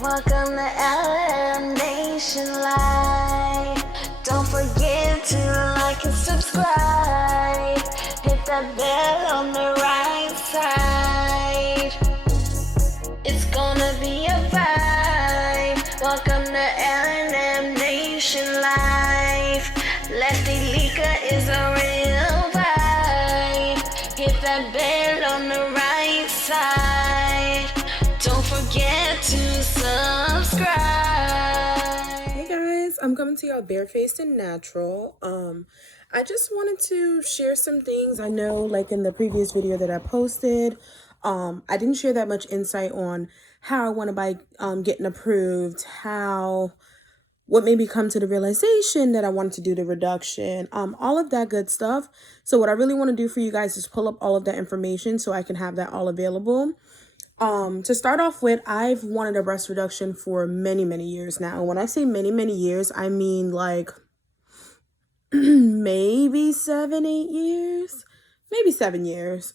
Welcome to LM Nation Live. Don't forget to like and subscribe. Hit that bell on the right side. It's gonna be a vibe. Welcome to LM Nation Live. Lefty Leaker is a real vibe. Hit that bell on the right side. Don't forget to subscribe. Hey guys, I'm coming to y'all barefaced and natural. I just wanted to share some things. I know, like in the previous video that I posted, I didn't share that much insight on how I went about getting approved, what made me come to the realization that I wanted to do the reduction, all of that good stuff. So what I really want to do for you guys is pull up all of that information so I can have that all available. To start off with, I've wanted a breast reduction for many, many years now. And when I say many, many years, I mean like maybe 7, 8 years, maybe 7 years.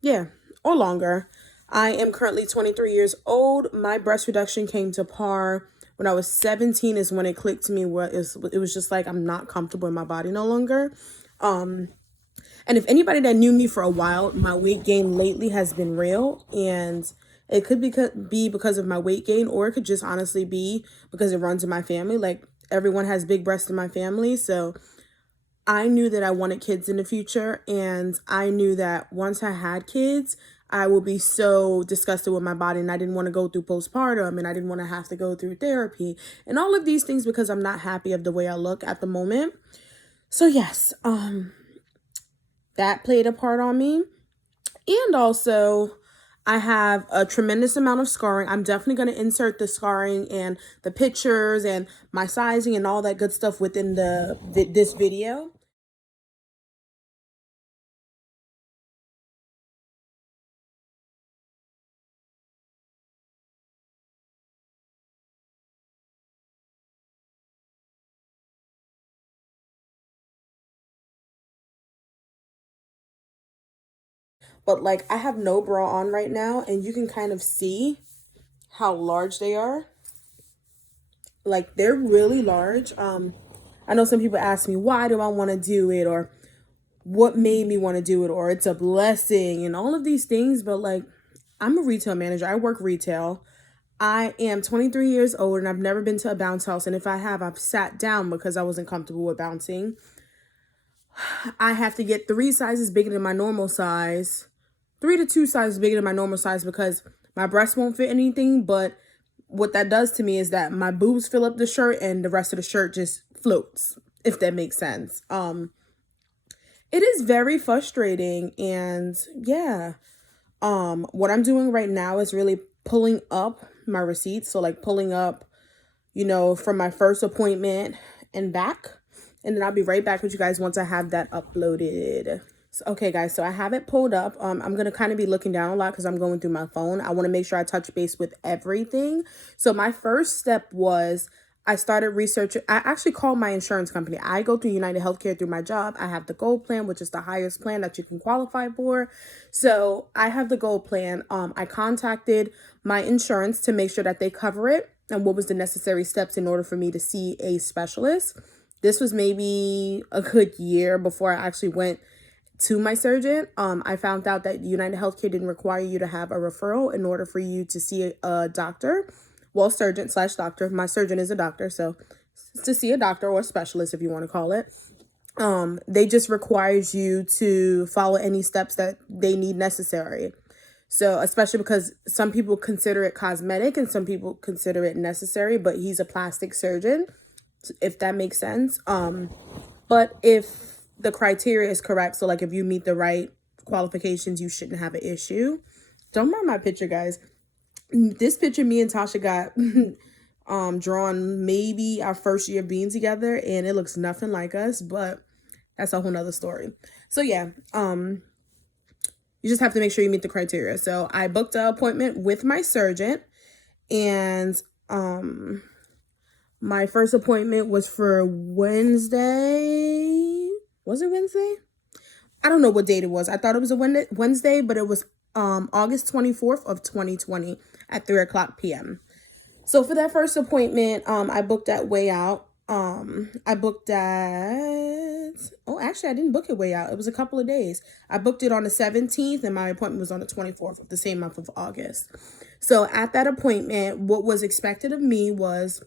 Yeah, or longer. I am currently 23 years old. My breast reduction came to par when I was 17 is when it clicked to me where it was just like I'm not comfortable in my body no longer. And if anybody that knew me for a while, my weight gain lately has been real, and it could be because of my weight gain, or it could just honestly be because it runs in my family. Like everyone has big breasts in my family, so I knew that I wanted kids in the future, and I knew that once I had kids, I would be so disgusted with my body, and I didn't want to go through postpartum, and I didn't want to have to go through therapy and all of these things because I'm not happy of the way I look at the moment. So yes, that played a part on me. And also, I have a tremendous amount of scarring. I'm definitely going to insert the scarring and the pictures and my sizing and all that good stuff within this video. But like I have no bra on right now, and you can kind of see how large they are. Like they're really large. I know some people ask me, why do I want to do it, or what made me want to do it, or it's a blessing and all of these things. But like, I'm a retail manager. I work retail. I am 23 years old and I've never been to a bounce house. And if I have, I've sat down because I wasn't comfortable with bouncing. I have to get 3 sizes bigger than my normal size, 3 to 2 sizes bigger than my normal size because my breast won't fit anything. But what that does to me is that my boobs fill up the shirt and the rest of the shirt just floats, if that makes sense. It is very frustrating, and yeah. What I'm doing right now is really pulling up my receipts. So like pulling up, from my first appointment and back. And then I'll be right back with you guys once I have that uploaded. So, okay, guys, so I have it pulled up. I'm going to kind of be looking down a lot because I'm going through my phone. I want to make sure I touch base with everything. So my first step was I started researching. I actually called my insurance company. I go through United Healthcare through my job. I have the gold plan, which is the highest plan that you can qualify for. So I have the gold plan. I contacted my insurance to make sure that they cover it and what was the necessary steps in order for me to see a specialist. This was maybe a good year before I actually went to my surgeon. I found out that United Healthcare didn't require you to have a referral in order for you to see a doctor. Well, surgeon / doctor. My surgeon is a doctor, so to see a doctor or a specialist, if you want to call it. They just requires you to follow any steps that they need necessary. So especially because some people consider it cosmetic and some people consider it necessary, but he's a plastic surgeon, if that makes sense. But if the criteria is correct, so like if you meet the right qualifications, you shouldn't have an issue. Don't mind my picture, guys. This picture me and Tasha got drawn maybe our first year of being together, and it looks nothing like us, but that's a whole nother story. So yeah, you just have to make sure you meet the criteria. So I booked an appointment with my surgeon, and my first appointment was for Wednesday. Was it Wednesday? I don't know what date it was. I thought it was a Wednesday, but it was August 24th of 2020. at 3 o'clock p.m. So for that first appointment, I booked at Way Out. I booked at, oh, actually, I didn't book it Way Out. It was a couple of days. I booked it on the 17th, and my appointment was on the 24th of the same month of August. So at that appointment, what was expected of me was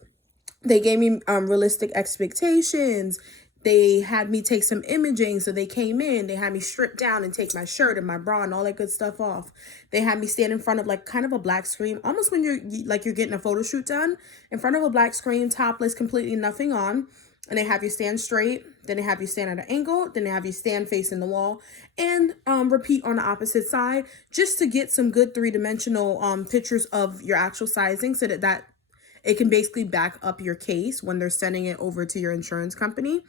they gave me realistic expectations. They had me take some imaging. So they came in, they had me strip down and take my shirt and my bra and all that good stuff off. They had me stand in front of like kind of a black screen, almost when you're getting a photo shoot done, in front of a black screen, topless, completely nothing on. And they have you stand straight, then they have you stand at an angle, then they have you stand facing the wall, and repeat on the opposite side, just to get some good three-dimensional pictures of your actual sizing, so that it can basically back up your case when they're sending it over to your insurance company.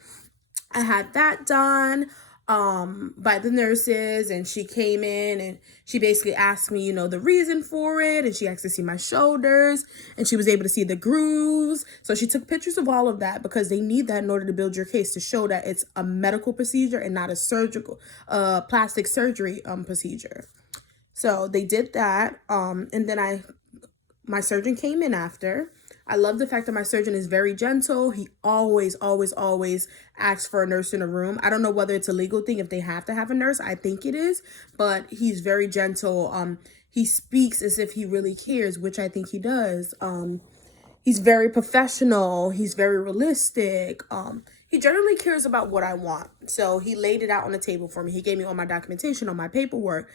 I had that done by the nurses, and she came in and she basically asked me, the reason for it, and she asked to see my shoulders, and she was able to see the grooves. So she took pictures of all of that because they need that in order to build your case, to show that it's a medical procedure and not a surgical, plastic surgery procedure. So they did that, and then my surgeon came in after. I love the fact that my surgeon is very gentle. He always, always, always asks for a nurse in a room. I don't know whether it's a legal thing if they have to have a nurse. I think it is, but he's very gentle. He speaks as if he really cares, which I think he does. He's very professional. He's very realistic. He generally cares about what I want. So he laid it out on the table for me. He gave me all my documentation, all my paperwork.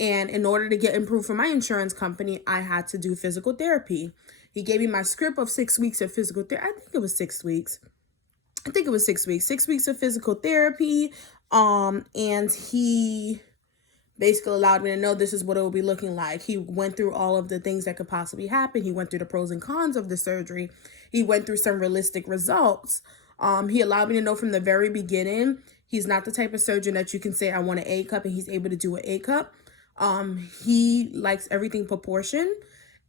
And in order to get approved from my insurance company, I had to do physical therapy. He gave me my script of 6 weeks of physical therapy. I think it was 6 weeks. 6 weeks of physical therapy. And he basically allowed me to know this is what it will be looking like. He went through all of the things that could possibly happen. He went through the pros and cons of the surgery. He went through some realistic results. He allowed me to know from the very beginning, he's not the type of surgeon that you can say, I want an A cup, and he's able to do an A cup. He likes everything proportion.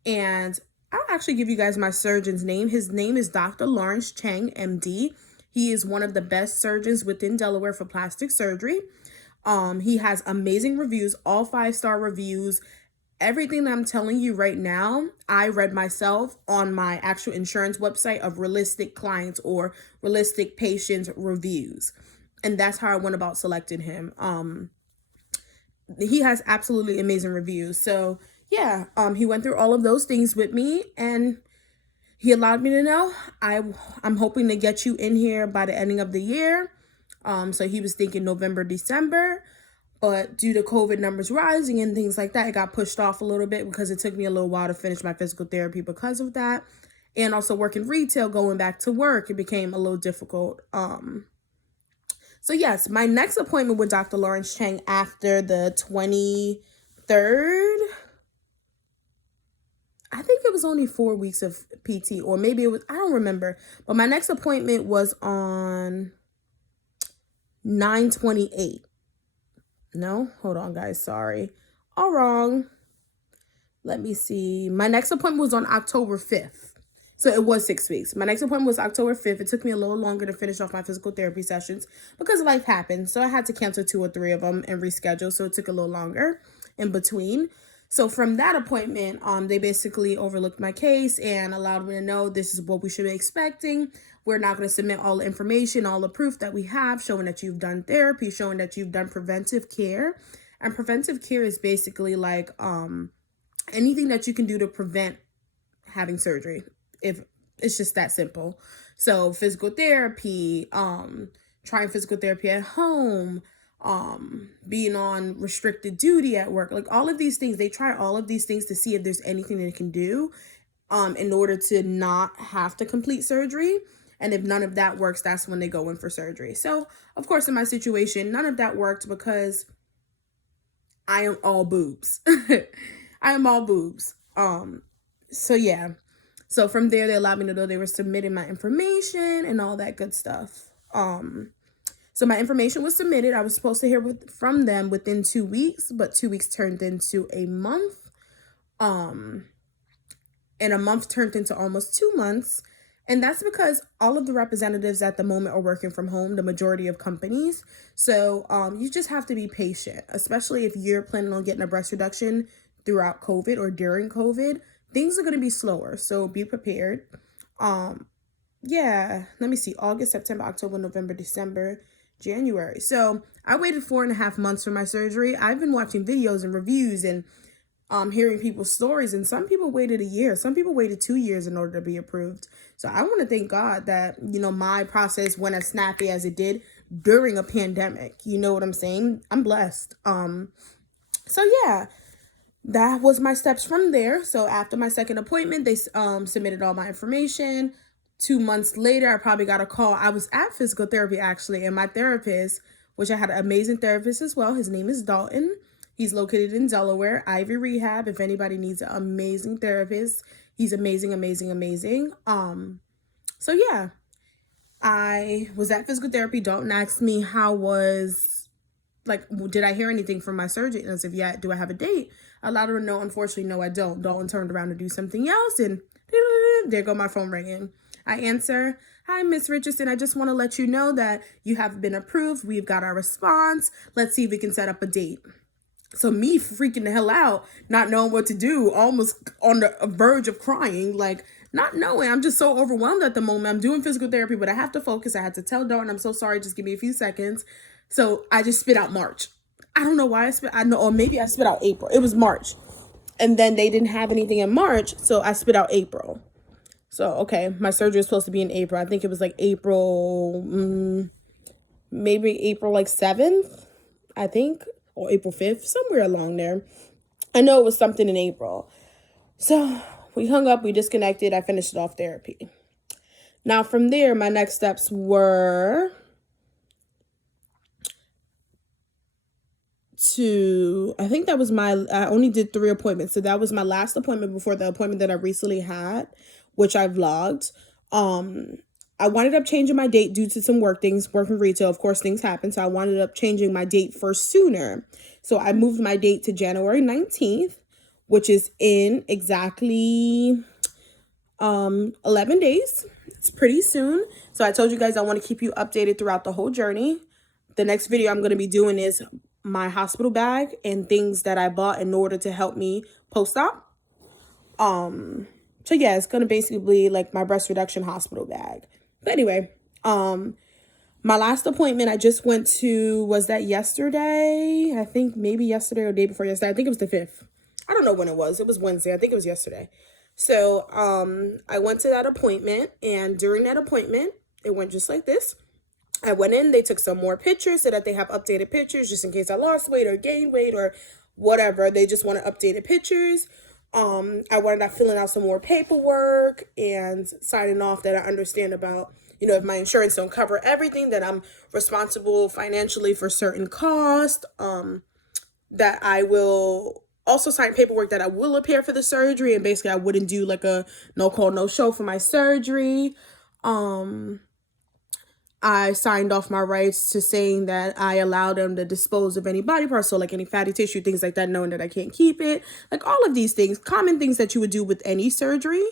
And I'll actually give you guys my surgeon's name. His name is Dr. Lawrence Chang, MD. He is one of the best surgeons within Delaware for plastic surgery. He has amazing reviews, all 5-star reviews. Everything that I'm telling you right now, I read myself on my actual insurance website of realistic clients or realistic patients reviews. And that's how I went about selecting him. He has absolutely amazing reviews. So yeah, he went through all of those things with me, and he allowed me to know I'm hoping to get you in here by the ending of the year. So he was thinking November, December, but due to COVID numbers rising and things like that, it got pushed off a little bit because it took me a little while to finish my physical therapy because of that. And also working retail, going back to work, it became a little difficult. So yes, my next appointment with Dr. Lawrence Chang after the 23rd, I think it was only 4 weeks of PT, or maybe it was, I don't remember. But my next appointment was on 9/28. No, hold on, guys. Sorry. All wrong. Let me see. My next appointment was on October 5th. So it was 6 weeks. My next appointment was October 5th. It took me a little longer to finish off my physical therapy sessions because life happened. So I had to cancel 2 or 3 of them and reschedule. So it took a little longer in between. So from that appointment, they basically overlooked my case and allowed me to know this is what we should be expecting. We're not going to submit all the information, all the proof that we have, showing that you've done therapy, showing that you've done preventive care. And preventive care is basically like anything that you can do to prevent having surgery. If it's just that simple. So physical therapy, trying physical therapy at home, being on restricted duty at work, like all of these things, they try all of these things to see if there's anything they can do in order to not have to complete surgery. And if none of that works, that's when they go in for surgery. So of course, in my situation, none of that worked because I am all boobs. I am all boobs. So yeah. So from there, they allowed me to know they were submitting my information and all that good stuff. So my information was submitted. I was supposed to hear from them within 2 weeks, but 2 weeks turned into a month. And a month turned into almost 2 months. And that's because all of the representatives at the moment are working from home, the majority of companies. So you just have to be patient, especially if you're planning on getting a breast reduction throughout COVID or during COVID. things are going to be slower, so be prepared. Yeah, let me see, August, September, October, November, December, January. So I waited 4.5 months for my surgery. I've been watching videos and reviews and hearing people's stories, and some people waited a year, some people waited 2 years in order to be approved. So I want to thank God that, my process went as snappy as it did during a pandemic. You know what I'm saying? I'm blessed. So yeah, that was my steps from there. So after my second appointment, they submitted all my information. 2 months later, I probably got a call. I was at physical therapy actually, and my therapist, which I had an amazing therapist as well, his name is Dalton. He's located in Delaware, Ivy Rehab. If anybody needs an amazing therapist, he's amazing, amazing, amazing. So yeah, I was at physical therapy. Dalton asked me how was, like, did I hear anything from my surgeon? And as of yet, do I have a date? I allowed her to know. Unfortunately, no, I don't. Dalton turned around to do something else, and there go my phone ringing. I answer, "Hi, Miss Richardson. I just want to let you know that you have been approved. We've got our response. Let's see if we can set up a date." So me freaking the hell out, not knowing what to do, almost on the verge of crying, like not knowing. I'm just so overwhelmed at the moment. I'm doing physical therapy, but I have to focus. I had to tell Dalton, "I'm so sorry. Just give me a few seconds." So I just spit out March. I don't know why I know, or maybe I spit out April. It was March. And then they didn't have anything in March, so I spit out April. So, okay, my surgery was supposed to be in April. I think it was like April, maybe April like 7th, I think, or April 5th, somewhere along there. I know it was something in April. So we hung up, we disconnected, I finished off therapy. Now from there, my next steps were I think that was I only did 3 appointments. So that was my last appointment before the appointment that I recently had, which I vlogged. I wound up changing my date due to some working retail. Of course, things happen. So I wound up changing my date for sooner. So I moved my date to January 19th, which is in exactly 11 days. It's pretty soon. So I told you guys I want to keep you updated throughout the whole journey. The next video I'm going to be doing is my hospital bag and things that I bought in order to help me post-op. So yeah, it's going to basically be like my breast reduction hospital bag. But anyway, my last appointment I just went to, was that yesterday? I think maybe yesterday or day before yesterday. I think it was the 5th. I don't know when it was. It was Wednesday. I think it was yesterday. So I went to that appointment, and during that appointment, it went just like this. I went in, they took some more pictures so that they have updated pictures just in case I lost weight or gained weight or whatever. They just want updated pictures. I wound up filling out some more paperwork and signing off that I understand about, if my insurance don't cover everything, that I'm responsible financially for certain costs, that I will also sign paperwork that I will appear for the surgery, and basically I wouldn't do like a no call, no show for my surgery. I signed off my rights to saying that I allow them to dispose of any body parts, so like any fatty tissue, things like that, knowing that I can't keep it. Like all of these things, common things that you would do with any surgery.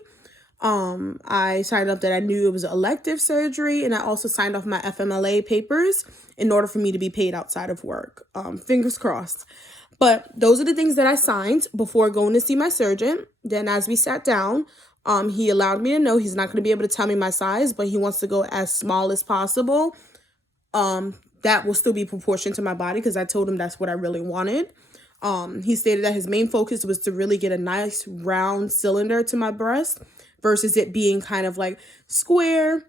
I signed up that I knew it was elective surgery, and I also signed off my FMLA papers in order for me to be paid outside of work. Fingers crossed. But those are the things that I signed before going to see my surgeon. Then as we sat down, he allowed me to know he's not going to be able to tell me my size, but he wants to go as small as possible. That will still be proportioned to my body, because I told him that's what I really wanted. He stated that his main focus was to really get a nice round cylinder to my breast versus it being kind of like square.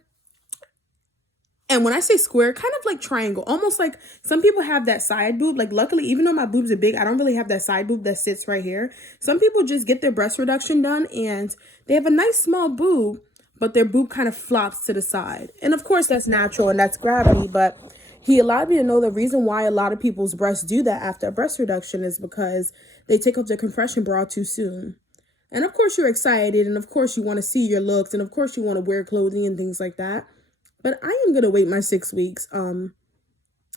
And when I say square, kind of like triangle, almost like some people have that side boob. Like luckily, even though my boobs are big, I don't really have that side boob that sits right here. Some people just get their breast reduction done and they have a nice small boob, but their boob kind of flops to the side. And of course, that's natural and that's gravity. But he allowed me to know the reason why a lot of people's breasts do that after a breast reduction is because they take off their compression bra too soon. And of course, you're excited. And of course, you want to see your looks. And of course, you want to wear clothing and things like that. But I am going to wait my 6 weeks. I'm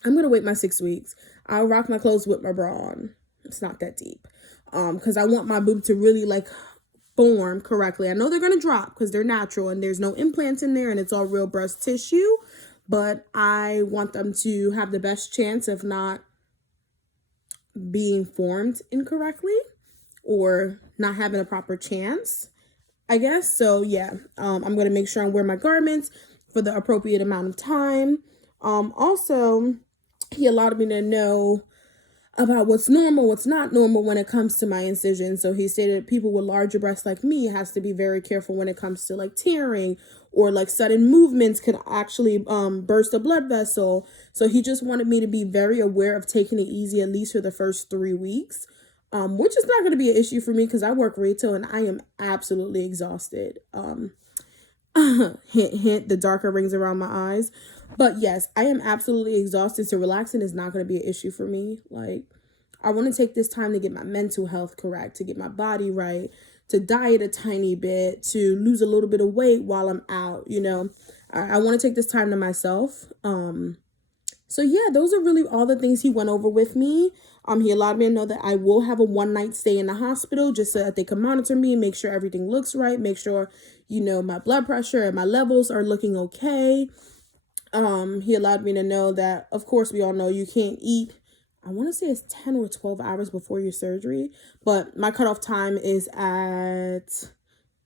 going to wait my 6 weeks. I'll rock my clothes with my bra on. It's not that deep. Because I want my boob to really like form correctly. I know they're going to drop because they're natural and there's no implants in there and it's all real breast tissue. But I want them to have the best chance of not being formed incorrectly or not having a proper chance, I guess. So yeah, I'm gonna make sure I wear my garments for the appropriate amount of time. Also, he allowed me to know about what's normal, what's not normal when it comes to my incision. So he stated people with larger breasts like me has to be very careful when it comes to like tearing or like sudden movements can actually burst a blood vessel. So he just wanted me to be very aware of taking it easy at least for the first 3 weeks. Which is not going to be an issue for me because I work retail and I am absolutely exhausted. Hint, hint, the darker rings around my eyes. But yes, I am absolutely exhausted. So relaxing is not going to be an issue for me. Like, I want to take this time to get my mental health correct, to get my body right, to diet a tiny bit, to lose a little bit of weight while I'm out. I want to take this time to myself. So yeah, those are really all the things he went over with me. He allowed me to know that I will have a 1 night stay in the hospital just so that they can monitor me and make sure everything looks right, make sure, my blood pressure and my levels are looking okay. He allowed me to know that, of course, we all know you can't eat. I want to say it's 10 or 12 hours before your surgery, but my cutoff time is at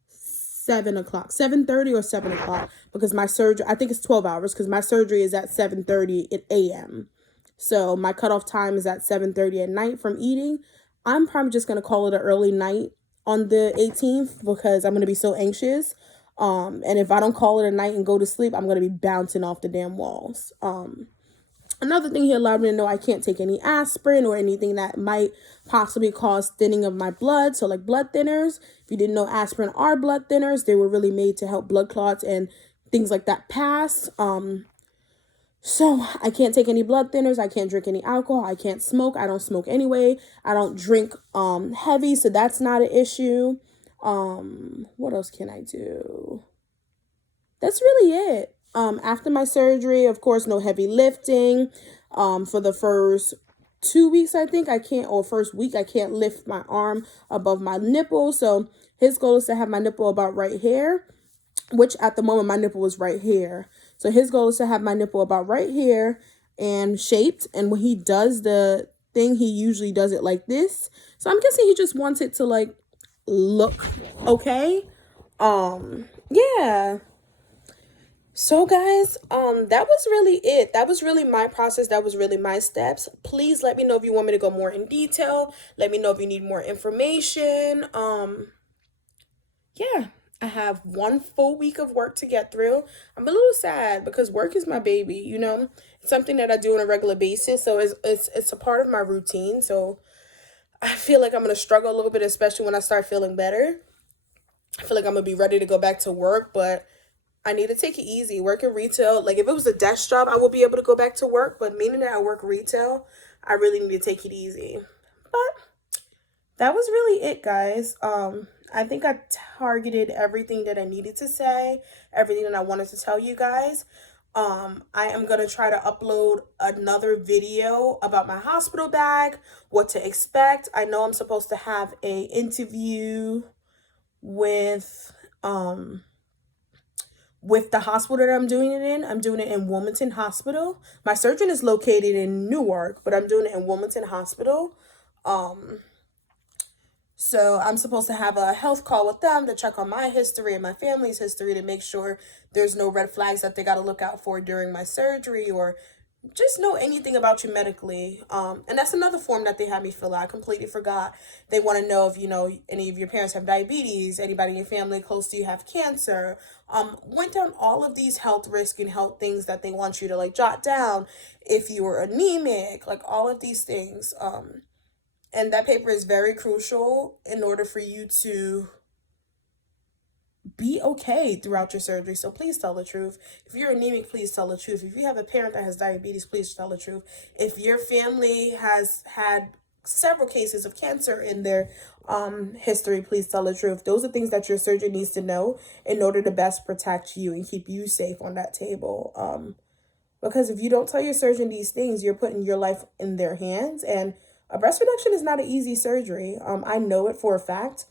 7 o'clock, 7:30 or 7 o'clock, because my surgery, I think it's 12 hours because my surgery is at 7:30 a.m. So my cutoff time is at 7:30 at night from eating. I'm probably just going to call it an early night on the 18th because I'm going to be so anxious. And if I don't call it a night and go to sleep, I'm going to be bouncing off the damn walls. Another thing he allowed me to know, I can't take any aspirin or anything that might possibly cause thinning of my blood. So like blood thinners, if you didn't know, aspirin are blood thinners. They were really made to help blood clots and things like that pass. So I can't take any blood thinners. I can't drink any alcohol. I can't smoke. I don't smoke anyway. I don't drink heavy, so that's not an issue. What else can I do? That's really it. After my surgery, of course, no heavy lifting. For the first 2 weeks, I think I can't, or first week, I can't lift my arm above my nipple. So his goal is to have my nipple about right here, which at the moment my nipple is right here. So his goal is to have my nipple about right here and shaped. And when he does the thing, he usually does it like this. So I'm guessing he just wants it to like look okay. Yeah. So guys, that was really it. That was really my process. That was really my steps. Please let me know if you want me to go more in detail. Let me know if you need more information. Yeah, I have 1 full week of work to get through. I'm a little sad because work is my baby, It's something that I do on a regular basis. So it's a part of my routine. So I feel like I'm going to struggle a little bit, especially when I start feeling better. I feel like I'm going to be ready to go back to work, but I need to take it easy. Work in retail, like if it was a desk job, I would be able to go back to work. But meaning that I work retail, I really need to take it easy. But that was really it, guys. I think I targeted everything that I needed to say, everything that I wanted to tell you guys. I am going to try to upload another video about my hospital bag, what to expect. I know I'm supposed to have a interview with the hospital that I'm doing it in. I'm doing it in Wilmington Hospital. My surgeon is located in Newark, but I'm doing it in Wilmington Hospital. So I'm supposed to have a health call with them to check on my history and my family's history to make sure there's no red flags that they got to look out for during my surgery or just know anything about you medically. And that's another form that they had me fill out. I completely forgot. They want to know if, any of your parents have diabetes, anybody in your family close to you have cancer. Went down all of these health risks and health things that they want you to like jot down. If you were anemic, like all of these things. And that paper is very crucial in order for you to be okay throughout your surgery. So please tell the truth. If you're anemic, please tell the truth. If you have a parent that has diabetes, please tell the truth. If your family has had several cases of cancer in their history, please tell the truth. Those are things that your surgeon needs to know in order to best protect you and keep you safe on that table. Because if you don't tell your surgeon these things, you're putting your life in their hands. And a breast reduction is not an easy surgery. I know it for a fact.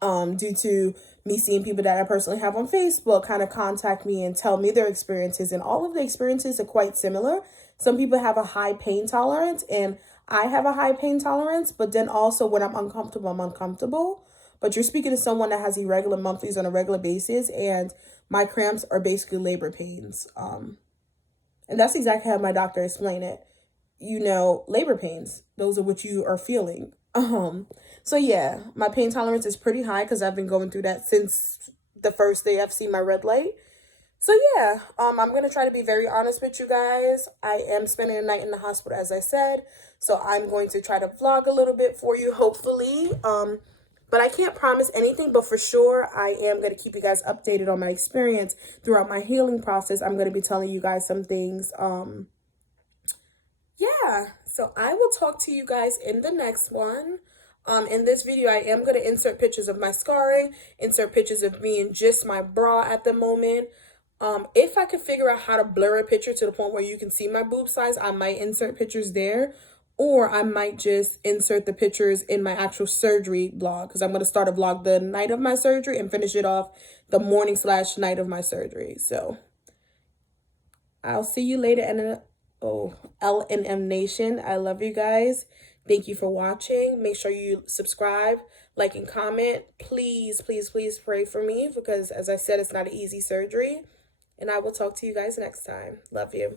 Due to me seeing people that I personally have on Facebook kind of contact me and tell me their experiences, and all of the experiences are quite similar. Some people have a high pain tolerance, and I have a high pain tolerance, but then also when I'm uncomfortable, I'm uncomfortable. But you're speaking to someone that has irregular monthlies on a regular basis, and my cramps are basically labor pains. And that's exactly how my doctor explained it. You know, labor pains. Those are what you are feeling. So yeah, my pain tolerance is pretty high because I've been going through that since the first day I've seen my red light. So yeah, I'm gonna try to be very honest with you guys. I am spending a night in the hospital, as I said. So I'm going to try to vlog a little bit for you, hopefully. But I can't promise anything, but for sure, I am going to keep you guys updated on my experience throughout my healing process. I'm going to be telling you guys some things. Yeah, so I will talk to you guys in the next one. In this video, I am going to insert pictures of my scarring, insert pictures of me in just my bra at the moment. If I could figure out how to blur a picture to the point where you can see my boob size, I might insert pictures there. Or I might just insert the pictures in my actual surgery vlog, because I'm going to start a vlog the night of my surgery and finish it off the morning / night of my surgery. So I'll see you later. And LNM Nation, I love you guys. Thank you for watching. Make sure you subscribe, like, and comment. Please, please, please pray for me because, as I said, it's not an easy surgery. And I will talk to you guys next time. Love you.